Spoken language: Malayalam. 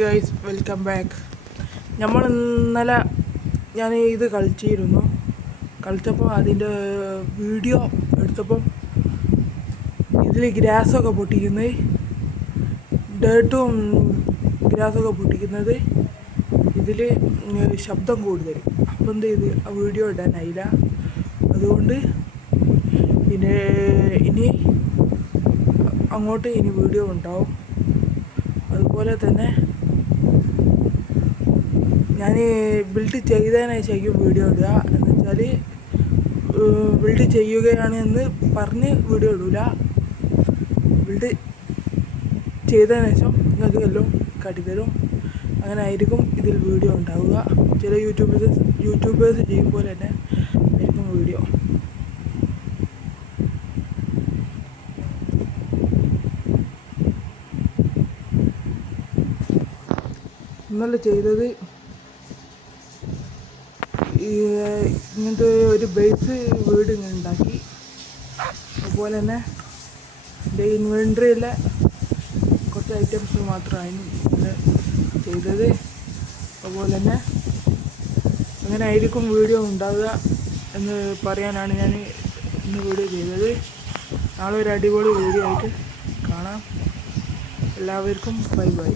Guys welcome back. നമ്മൾ ഇന്നലെ ഞാൻ ഇത് കളിച്ചപ്പോൾ അതിൻ്റെ വീഡിയോ എടുത്തപ്പം ഇതിൽ ഗ്രാസൊക്കെ പൊട്ടിക്കുന്നത്, ഡേർട്ടും ഗ്രാസൊക്കെ പൊട്ടിക്കുന്നത്, ഇതിൽ ശബ്ദം കൂടുതൽ. അപ്പം എന്ത് ചെയ്ത് ആ വീഡിയോ ഇടാനായില്ല. അതുകൊണ്ട് ഇനി അങ്ങോട്ട് വീഡിയോ ഉണ്ടാവും. അതുപോലെ തന്നെ ഞാൻ ബിൽഡ് ചെയ്തതിന് ശേഷം വീഡിയോ ഇടുക. എന്ന് വെച്ചാൽ ബിൽഡ് ചെയ്യുകയാണ് എന്ന് പറഞ്ഞ് വീഡിയോ ഇടില്ല. ബിൽഡ് ചെയ്തതിന് ശേഷം നിങ്ങൾക്ക് എല്ലാം കാട്ടിത്തരും. അങ്ങനെ ആയിരിക്കും ഇതിൽ വീഡിയോ ഉണ്ടാവുക. ചില യൂട്യൂബേഴ്സ് ചെയ്യും പോലെ തന്നെ ആയിരിക്കും വീഡിയോ. ഇന്നലെ ചെയ്തത് ഇങ്ങനത്തെ ഒരു ബേസ് വീട് ഇങ്ങനെ ഉണ്ടാക്കി. അതുപോലെ തന്നെ എൻ്റെ ഇൻവെൻട്രിയിലെ കുറച്ച് ഐറ്റംസ് മാത്രമാണ് ഇന്ന് ചെയ്തത്. അതുപോലെ തന്നെ അങ്ങനെ ആയിരിക്കും വീഡിയോ ഉണ്ടാവുക എന്ന് പറയാനാണ് ഞാൻ ഇന്ന് വീഡിയോ ചെയ്തത്. നാളെ ഒരു അടിപൊളി വീഡിയോ ആയിട്ട് കാണാം. എല്ലാവർക്കും ബൈ ബൈ.